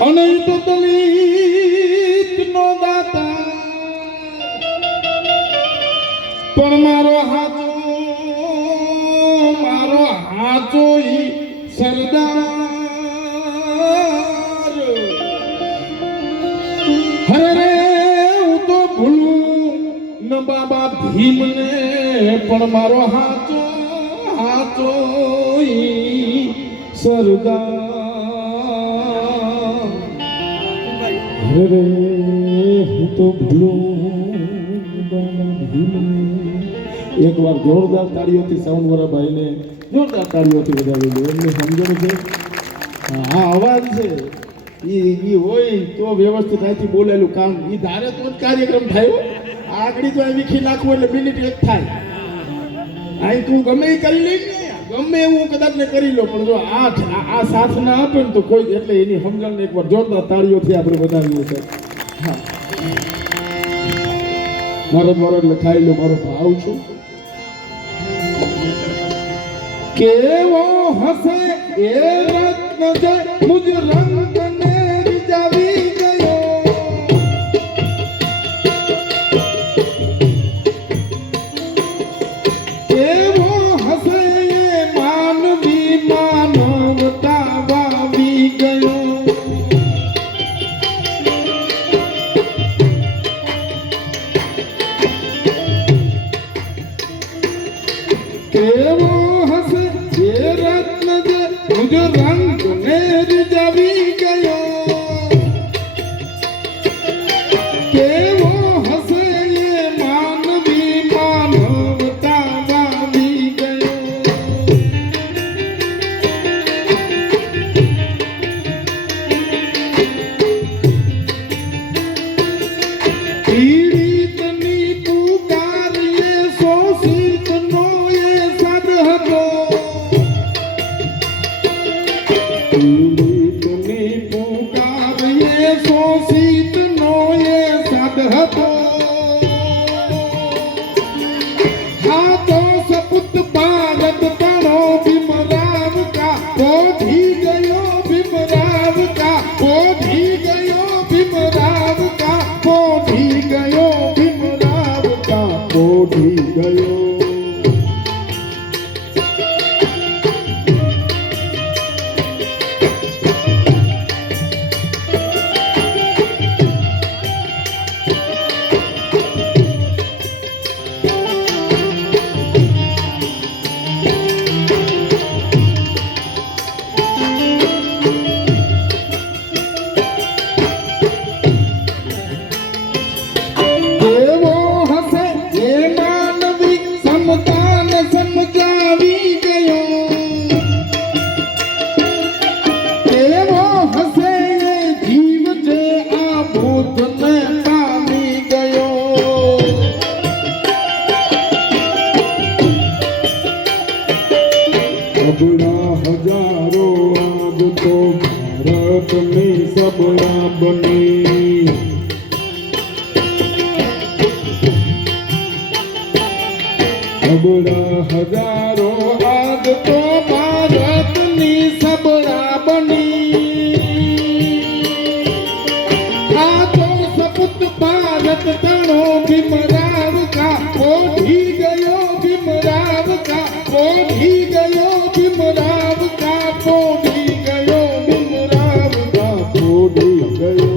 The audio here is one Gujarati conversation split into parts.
અનંત દલિત નો દાતા પણ મારો હાચો ઈ સરદાર હરે રે હું તો ભૂલું ન બાબા ભીમને પણ મારો હાચો ઈ સરદાર હરે હું તો ભૂલું એક વાર જોરદાર તાળીઓથી સાઉન્ડવાળા ભાઈને જોરદાર તાળીઓથી વધાવી લો એમને સમજણ છે આ અવાજ છે ઈ હોય તો વ્યવસ્થિત અહીંથી બોલેલું કામ ઈ ધારે તો જ કાર્યક્રમ થાય આગળ તો અહીં વિખી નાખવું એટલે મિનિટ એક થાય અહીં તું ગમે એ કરી લઈ ગમે એવું કદાચ ને કરી લો પણ જો આ સાથ ના આપે ને તો કોઈ એટલે એની સમજણ એકવાર જોરદાર તાળીઓથી આપણે વધાવીએ છે હા મારો દ્વારા લખાઈ લો મારો ભાવ છું કેવો હસે એ રત્ન જે મુજ રંગને રીઝાવી ગયો કેવો હસે એ માનવી માનવતા વાવી ગયો કેવો હસે એ રત્ન જે મુજ રંગને રીઝાવી ગયો કેવો હસે એ માનવી માનવતા વાવી ગયો પીડિતની પુકારીએ શોષિતનો એ સાદ હતો પીડિતની પુકારીએ શોષિતનો એ સાદ હતો હાથો સપુત ભારત તારો ભીમરાવ કા પોઢી ગયો ભીમરાવ કા પોઢી ગયો ભીમરાવ કા પોઢી ગયો ભીમરાવ કા પોઢી ગયો કેવો હસે એ માનવી સમતાને સમજાવી ગયો કેવો હસે એ જીવ જે આ બુદ્ધને પામી ગયો અબડા હજારો આજ તો ભારતની સબળા બની અબડા હજારો આજ તો ભારતની સબળા બની આ તો સપુત ભારત તારો ભીમરાવ કા પોઢી ગયો ભીમરાવ કા પોઢી ગયો ભીમરાવ કા પોઢી ગયો ભીમરાવ કા પોઢી ગયો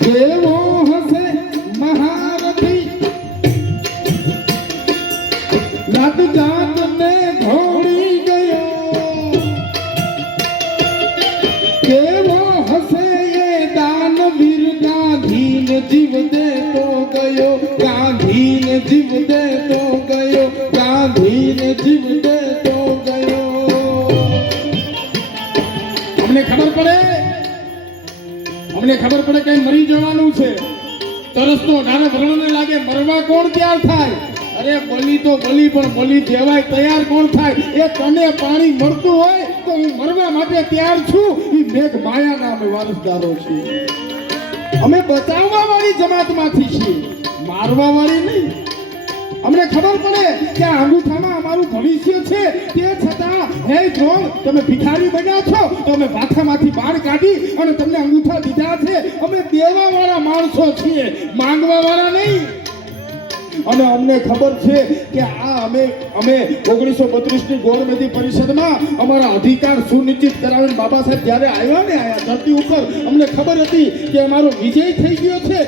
કેવો હસે મહારથી જાત જાતને ઘોડી ગયો કેવો હસે એ દાનવીર ગાંધીને જીવ દેતો ગયો ગાંધીને જીવ દેતો ગયો ગાંધી જીવતે તો ગયો. અમને ખબર પડે કે મરી જવાનું છે. તરસનો નાનો વ્રણને લાગે મરવા કોણ તૈયાર થાય? અરે બલી તો બલી, પણ બલી દેવાય તૈયાર કોણ થાય? એ તને પાણી મળતું હોય તો હું મરવા માટે તૈયાર છું. એ મેઘ માયાના અમે વારસદારો છીએ. અમે બચાવવા વાળી જમાતમાંથી છીએ, મારવા વાળી નહીં. અમને ખબર પડે કે આ અંગૂઠામાં અમારું ભવિષ્ય છે, તે છતાં હે દ્રોણ, તમે ભિખારી બન્યા છો તો અમે ભાથામાંથી બહાર કાઢી અને તમને અંગૂઠા દીધા છે. અમે દેવા વાળા માણસો છીએ, માંગવા વાળા નહીં. અને અમને ખબર છે કે આ અમે 1932ની ગોળમેજી પરિષદમાં અમારા અધિકાર સુનિશ્ચિત કરાવીને બાબા સાહેબ જ્યારે આયા ધરતી ઉપર, અમને ખબર હતી કે અમારો વિજય થઈ ગયો છે.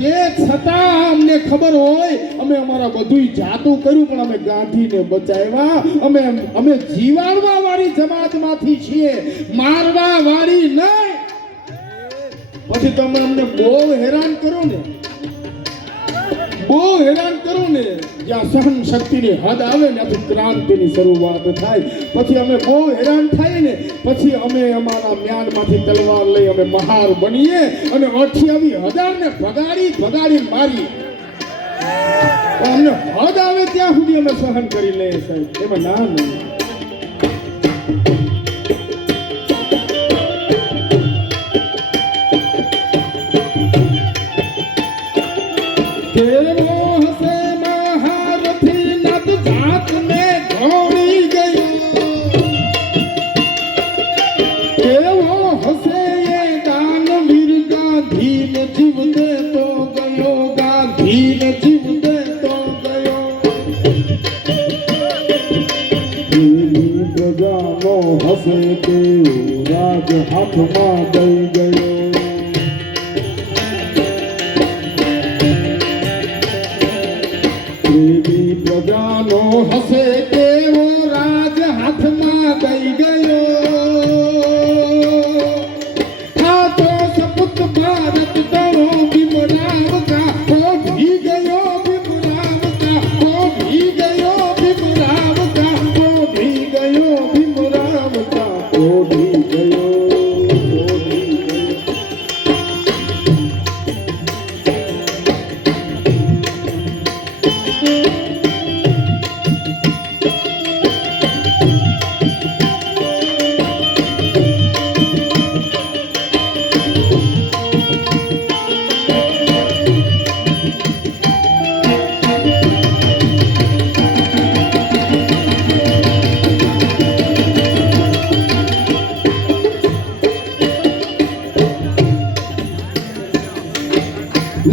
તે છતાં અમને ખબર હોય અમે અમારા બધું જાતું કર્યું, પણ અમે ગાંધીને બચાવ્યા. અમે જીવાડવા વાળી જમાતમાંથી છીએ, મારવા વાળી નહીં. પછી તમે અમને બહુ હેરાન કરો ને, જ્યાં સહન શક્તિની હદ આવે ને ત્યાંથી ક્રાંતિની શરૂઆત થાય. પછી અમે બહુ હેરાન થાય ને, પછી અમે અમારા મ્યાનમાંથી તલવાર લઈ અમે મહાર બનીએ અને 28,000 ને ભગાડી મારી. અમને હદ આવે ત્યાં સુધી અમે સહન કરી લઈએ સાહેબ. એમાં ના નહીં. હસે કે રાજ હાથમાં દઈ ગયો. પ્રેમી પ્રજાનો હસે કેવો રાજ હાથમાં દઈ ગયો. આ તો સપુત ભારત દળો ભીમરાવકા, ઓ ભી ગયો ભીમરાવકા, ઓ ભી ગયો ભીમરાવકા, ઓ ભી ગયો ભીમરાવકા, ઓ ભી ગયો.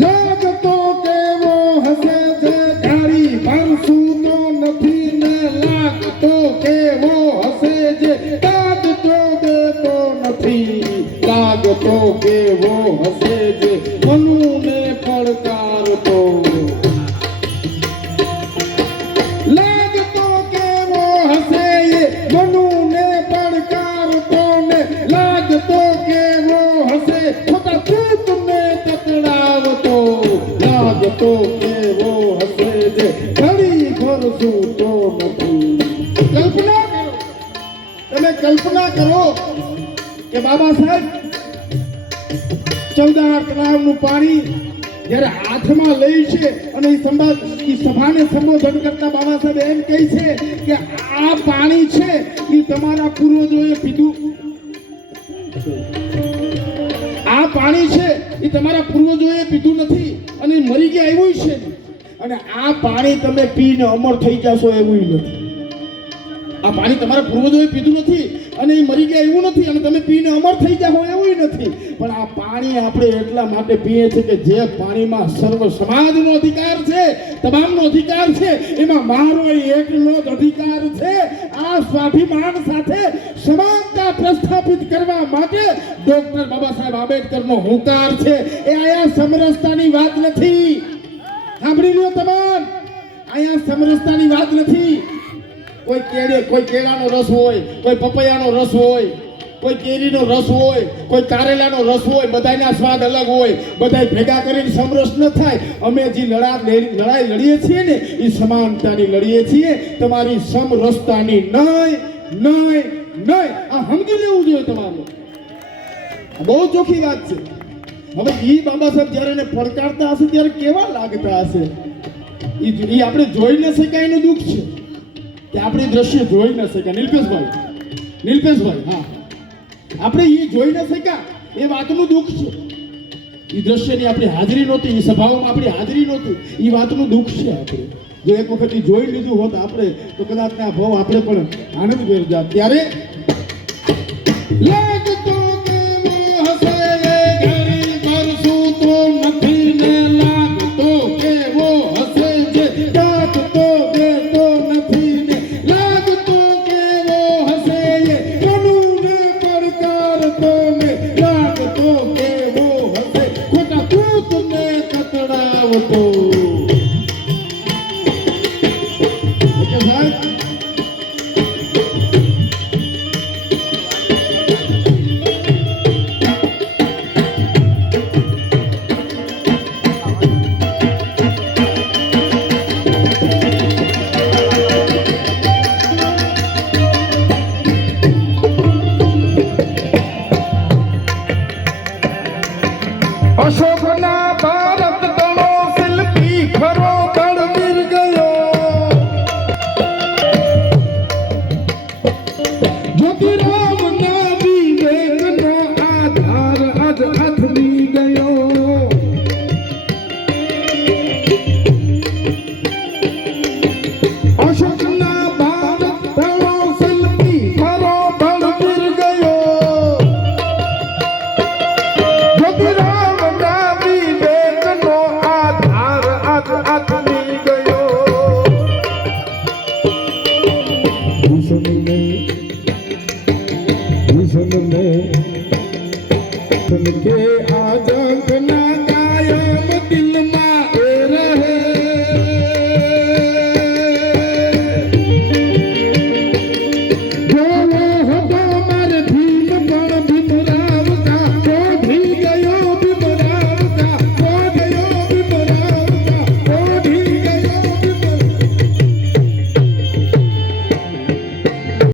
લાગતો કેવો હસે છે ગાડી ભરસું તો નથી ને, લાગતો કેવો હસે છે દાદ તો દેતો નથી, લાગતો કેવો હસે છે મનુને પડકારતો, લાગતો કેવો હસે એ મનુને પડકારતો ને, લાગતો કેવો હસે ખોટા તૂતને તતડાવતો, લાગતો કેવો હસે જે ઘડી ભરસું તો નથી. કલ્પના કરો કે બાબા સાહેબ 14 તળાવનું પાણી જ્યારે હાથમાં લે છે અને એ સભાને સંબોધન કરતા બાબા સાહેબ એમ કહે છે કે આ પાણી છે એ તમારા પૂર્વજોએ પીધું, આ પાણી છે એ તમારા પૂર્વજોએ પીધું નથી અને મરી ગયા એવું છે, અને આ પાણી તમે પીને અમર થઈ જશો એવું નથી. આ પાણી તમારા પૂર્વજોએ પીધું નથી અને એ મરી ગયા એવું નથી, અને તમે પીને અમર થઈ જાઓ એવું નથી. પણ આ પાણી આપણે એટલા માટે પીએ છીએ કે જે પાણીમાં સર્વ સમાજનો અધિકાર છે, તમામનો અધિકાર છે, એમાં મારો એકલો જ અધિકાર છે. આ સ્વાભિમાન સાથે સમાનતા પ્રસ્થાપિત કરવા માટે ડોક્ટર બાબા સાહેબ આંબેડકરનો હુંકાર છે. એ આયા સમરસતાની વાત નથી, સાંભળી લો તમામ, આયા સમરસતાની વાત નથી. કોઈ કેળાનો રસ હોય, કોઈ પપૈયાનો રસ હોય, કોઈ કેરીનો રસ હોય, કોઈ કારેલાનો રસ હોય, બધાના સ્વાદ અલગ હોય, બધાય ભેગા કરીને સમરસ ન થાય. અમે જે લડાઈ લડીએ છીએ ને એ સમાનતાની લડીએ છીએ, તમારી સમરસતાની નહીં નહીં નહીં. આ સમજી લેવું જોઈએ તમારે. બહુ ચોખ્ખી વાત છે. હવે ઈ બાબા સાહેબ જ્યારે એને પડકારતા હશે ત્યારે કેવા લાગતા હશે? ઈ આપણે જોઈ ન શકાય એનું દુઃખ છે કે આપણે દ્રશ્ય જોઈ ન શક્યા. નીલપેશભાઈ, હા, આપણે ઈ જોઈ ન શક્યા એ વાતનું દુઃખ છે. ઈ દ્રશ્યની આપણી હાજરી નહોતી, ઈ સભાઓમાં આપણી હાજરી નહોતી, ઈ વાતનું દુઃખ છે. આપણે જો એક વખત ઈ જોઈ લીધું હોત આપણે તો કદાચ ના ભાવ આપણે પણ આનંદભેર જાત. ત્યારે લાગતો કેવો હશે ઘરી કરશું તો નથી ને, લાગતો કેવો હશે જે ગાતો દેતો નથી ને, લાગતો કેવો હશે એ મનુને પડકારતો ને, લાગતો કેવો હશે ખોટા તૂતને કતડાવતો. અશોકના ભારત દળો શિલ્પી ખરો બળવીર ગયો, જ્યોતિરામના વિવેકનો આધાર આજ આથમી ગયો. અશોકના ભારત દળો શિલ્પી ખરો બળવીર ગયો, भूषण में के आजा